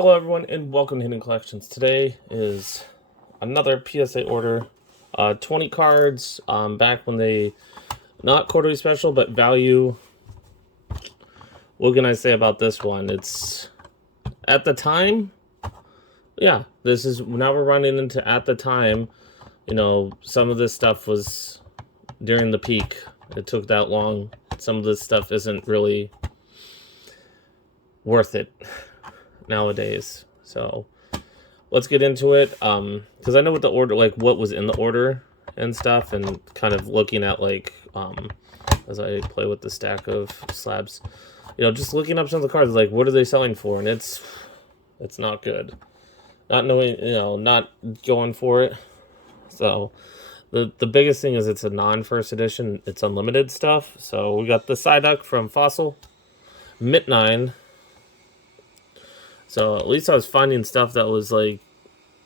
Hello everyone and welcome to Hidden Collections. Today is another PSA order. 20 cards, back when they, not quarterly special, but value. What can I say about this one? It's, at the time, yeah, this is, now we're running into, at the time, you know, some of this stuff was during the peak. It took that long. Some of this stuff isn't really worth it nowadays. So let's get into it, because I know what the order, like what was in the order and stuff, and kind of looking at like, as I play with the stack of slabs, you know, just looking up some of the cards, like what are they selling for, and it's not good. Not knowing, you know, not going for it. So the biggest thing is it's a non-first edition, it's unlimited stuff. So we got the Psyduck from Fossil, Mint9. So at least I was finding stuff that was like,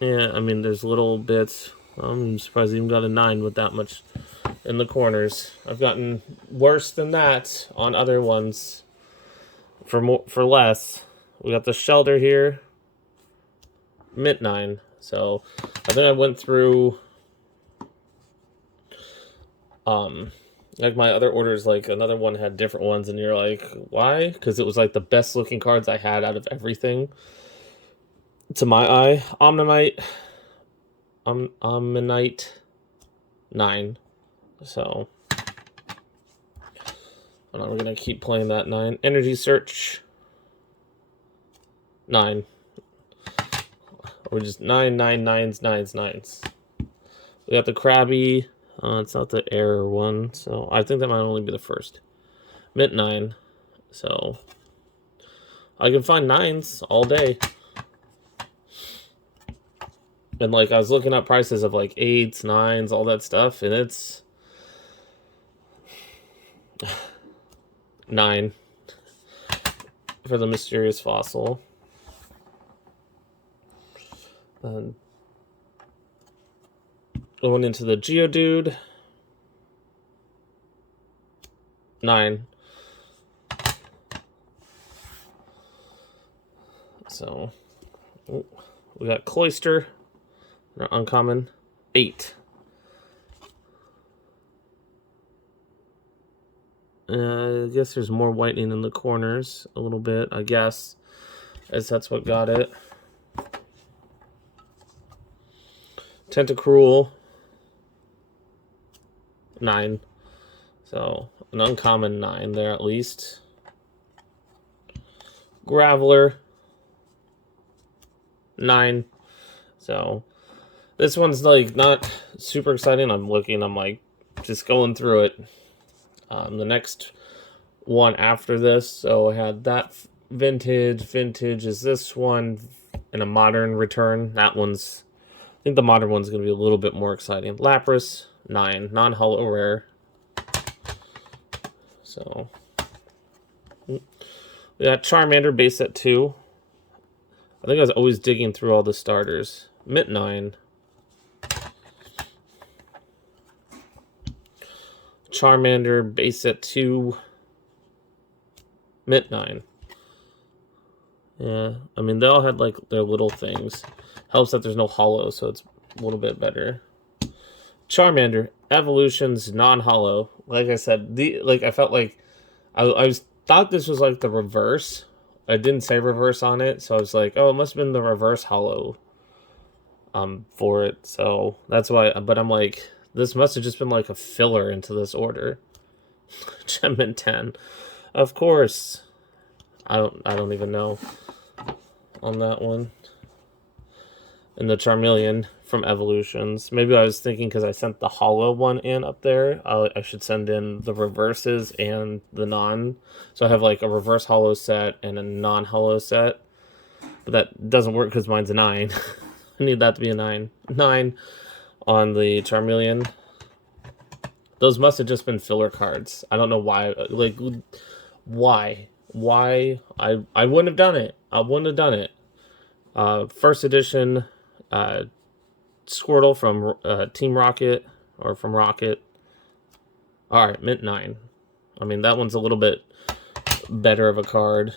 yeah, I mean, there's little bits. I'm surprised I even got a 9 with that much in the corners. I've gotten worse than that on other ones for less. We got the Shelter here, Mint 9. So I think I went through, like my other orders, like another one had different ones, and you're like, why? Because it was like the best looking cards I had out of everything. To my eye, Omnite 9. So we're gonna keep playing that 9. Energy Search 9. We're just 9, 9, 9s, 9s, 9s. We got the Krabby. It's not the Air one, so I think that might only be the first. Mint 9. So I can find 9s all day. And like I was looking up prices of like 8s, 9s, all that stuff, and it's 9 for the Mysterious Fossil. Going into the Geodude, 9. So we got Cloyster, uncommon, 8. I guess there's more whitening in the corners a little bit, I guess, as that's what got it. Tentacruel, 9. So an uncommon 9 there at least. Graveler, 9. So this one's like not super exciting. I'm like just going through it. The next one after this, so I had that vintage is this one, in a modern return. That one's, I think the modern one's gonna be a little bit more exciting. Lapras, 9, non-holo rare. So we got Charmander base set 2. I think I was always digging through all the starters. Mint 9. Charmander base set 2. Mint 9. Yeah, I mean, they all had like their little things. Helps that there's no holo, so it's a little bit better. Charmander Evolutions non-holo. Like I said, I felt like I thought this was like the reverse. I didn't say reverse on it, so I was like, oh, it must have been the reverse holo for it. So that's why, but I'm like, this must have just been like a filler into this order. Gem 10. Of course. I don't even know on that one. And the Charmeleon from Evolutions. Maybe I was thinking because I sent the holo one in up there, I should send in the reverses and the non. So I have like a reverse holo set and a non-holo set. But that doesn't work because mine's a 9. I need that to be a 9. 9 on the Charmeleon. Those must have just been filler cards. I don't know why. Like, why? Why? I wouldn't have done it. I wouldn't have done it. First edition Squirtle from Team Rocket, or from Rocket. Alright, Mint 9. I mean, that one's a little bit better of a card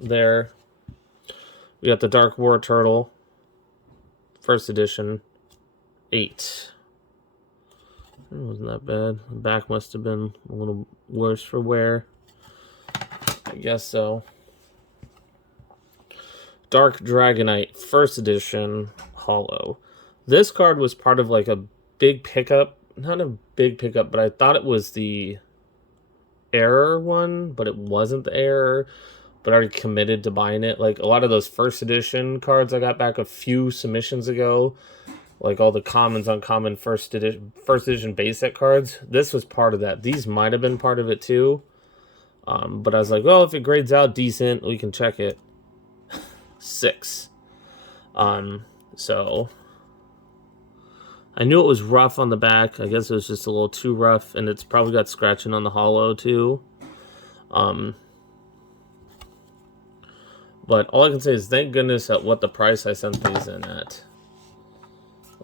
there. We got the Dark War Turtle, first edition, 8. It wasn't that bad. The back must have been a little worse for wear. I guess so. Dark Dragonite, first edition, holo. This card was part of like a big pickup. Not a big pickup, but I thought it was the error one, but it wasn't the error. But I already committed to buying it. Like a lot of those first edition cards I got back a few submissions ago, like all the commons, uncommon, first edition base set cards. This was part of that. These might have been part of it too. But I was like, well, if it grades out decent, we can check it. 6. So I knew it was rough on the back. I guess it was just a little too rough, and it's probably got scratching on the holo too. But all I can say is thank goodness at what the price I sent these in at.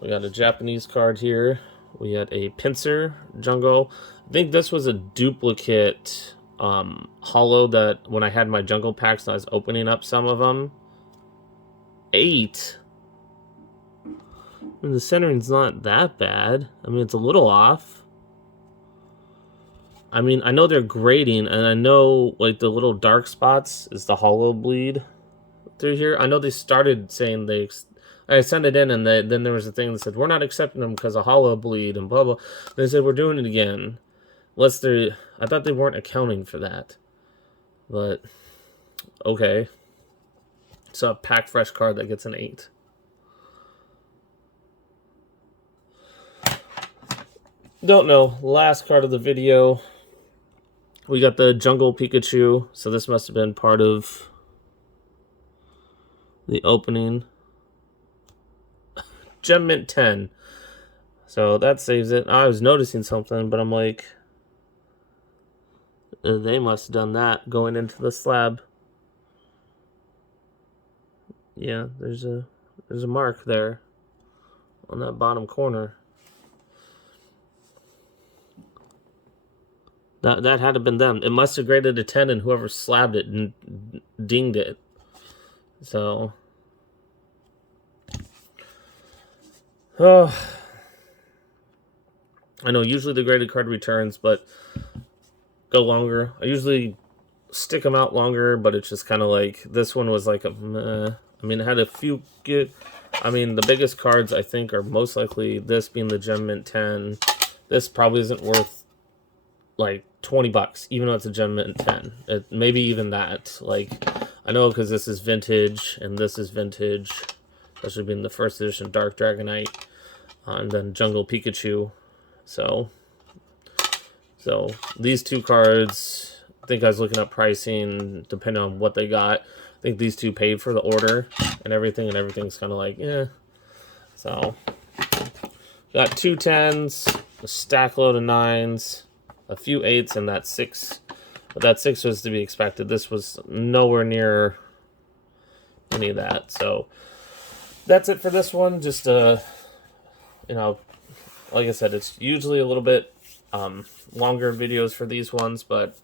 We got a Japanese card here. We had a Pinsir Jungle. I think this was a duplicate holo that when I had my jungle packs and I was opening up some of them. 8. I mean, the centering's not that bad. I mean, it's a little off. I mean, I know they're grading, and I know like the little dark spots is the holo bleed through here. I know they started saying I sent it in, and then there was a thing that said we're not accepting them because of holo bleed and blah blah. They said we're doing it again. I thought they weren't accounting for that, but okay. It's a pack fresh card that gets an 8. Don't know. Last card of the video. We got the Jungle Pikachu. So this must have been part of the opening. Gem Mint 10. So that saves it. I was noticing something, but I'm like, they must have done that going into the slab. Yeah, there's a mark there on that bottom corner. That had to have been them. It must have graded a 10, and whoever slabbed it and dinged it. So, I know usually the graded card returns, but go longer. I usually stick them out longer, but it's just kind of like this one was like a meh. I mean, it had a few good. I mean, the biggest cards I think are most likely this being the Gem Mint 10. This probably isn't worth like $20, even though it's a Gem Mint 10. Maybe even that. Like, I know because this is vintage and this is vintage. Especially being the first edition Dark Dragonite, and then Jungle Pikachu. So these two cards, I think I was looking up pricing depending on what they got. I think these two paid for the order and everything's kind of like, yeah. So, got 2 10s, a stack load of 9s, a few 8s, and that 6. But that 6 was to be expected. This was nowhere near any of that. So, that's it for this one. Just, you know, like I said, it's usually a little bit longer videos for these ones, but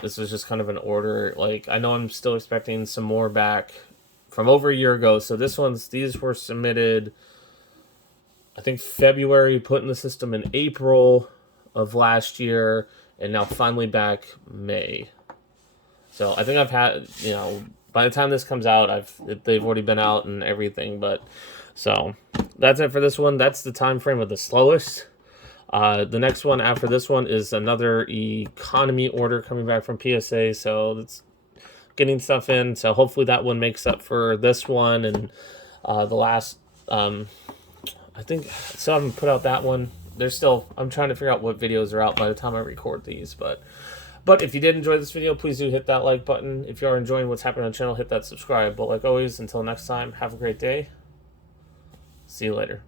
this was just kind of an order. Like, I know I'm still expecting some more back from over a year ago. So these were submitted, I think February, put in the system in April of last year, and now finally back May. So I think I've had, you know, by the time this comes out, they've already been out and everything. But so that's it for this one. That's the time frame of the slowest. The next one after this one is another economy order coming back from PSA, so it's getting stuff in. So hopefully that one makes up for this one, and the last, I think, still haven't put out that one. I'm trying to figure out what videos are out by the time I record these, but if you did enjoy this video, please do hit that like button. If you are enjoying what's happening on the channel, hit that subscribe. But like always, until next time, have a great day. See you later.